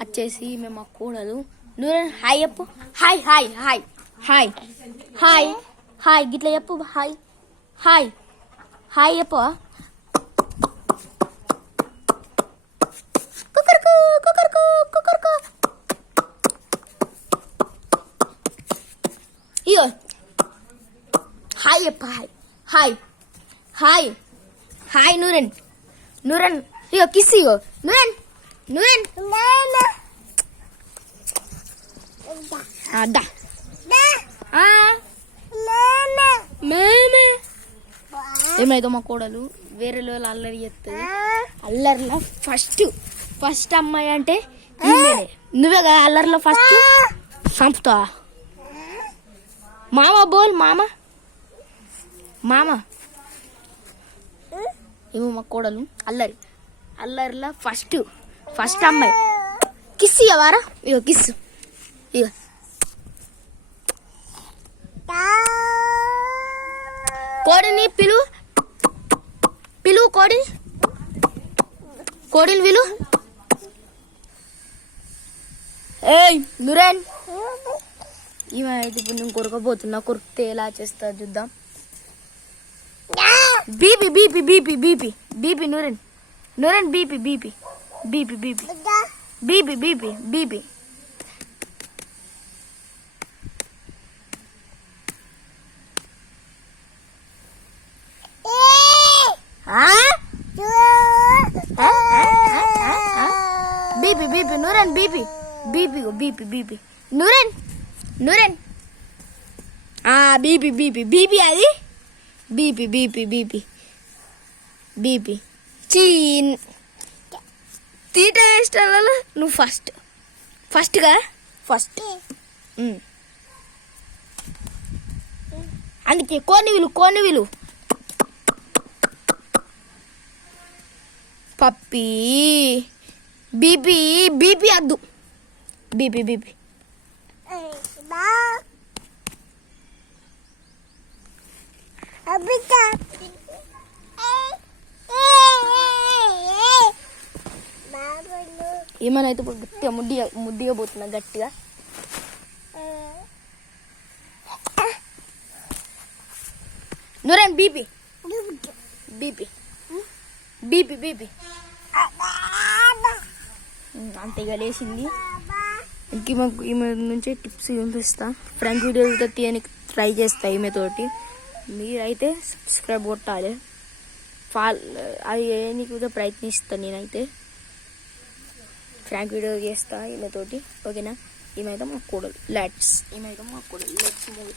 వచ్చేసి మేము మా కోడలు నూరెన్ హాయ్ చెప్పు. Hi hi hi hi hi hi గిట్లా చెప్పు. హాయ్ హాయ్ హాయ్ చెప్పు. కుకర్కు కుకర్కు కుకర్కు. ఇగో హాయ్ చెప్పు. Hi hi hi hi Nooren Nooren. ఇగో కిస్. ఇగో నూరెన్ నూరెన్ దా ఏమైతే మా కోడలు వేరే వాళ్ళు అల్లరి చేస్తుంది. అల్లరిలో ఫస్ట్ అమ్మాయి అంటే నువ్వే కదా అల్లరిలో ఫస్ట్ సంపుతా. మామ బోల్ మామ మామ. ఏమో మా కోడలు అల్లరిలో ఫస్ట్ అమ్మాయి. కిస్ ఇవ్వరా. ఇగో కిస్. ఇగో కోడిని పిలువు కోడిని విలు. ఏయ్ నురెన్. ఈమె అయితే ఇప్పుడు నేను కొరకపోతున్నా. కొరికితే ఎలా చేస్తా చూద్దాం. బీపీ బీపీ బీపీ బీపీ బీపీ నూరెన్ బీపీ బీపీ బీపీ బీపీ బీపీ బీపీ బీపీ. బీపీ బీపీ నూరెన్ బీపీ బీపీ బీపీ బీపీ నూరెన్ బీపీ బీపీ బీపీ అది బీపీ బీపీ బీపీ బీపీ. చీన్ తీట వేస్టాల నువ్వు ఫస్ట్ కదా ఫస్ట్. అందుకే కోని విలు పప్పి. బీపీ బీపీ అద్దు. బీపీ బీపీ ఏమైనా అయితే ఇప్పుడు గట్టిగా ముద్దిగా పోతున్నా గట్టిగా. నూరెన్ బీపీ బీపీ బీపీ బీపీ అంతేగా లేచింది. ఈమె నుంచి టిప్స్ చూపిస్తా. ఫ్రెండ్ వీడియోలతో తీయడానికి ట్రై చేస్తా ఈమెతోటి. మీరైతే సబ్స్క్రైబ్ కొట్టాలి. అది వేయడానికి ప్రయత్నిస్తాను నేనైతే. ఫ్రాంక్ వీడియో చేస్తా ఈమెతోటి. ఓకేనా. ఈమెయితే మా కోడలు లెట్స్ మూవ్.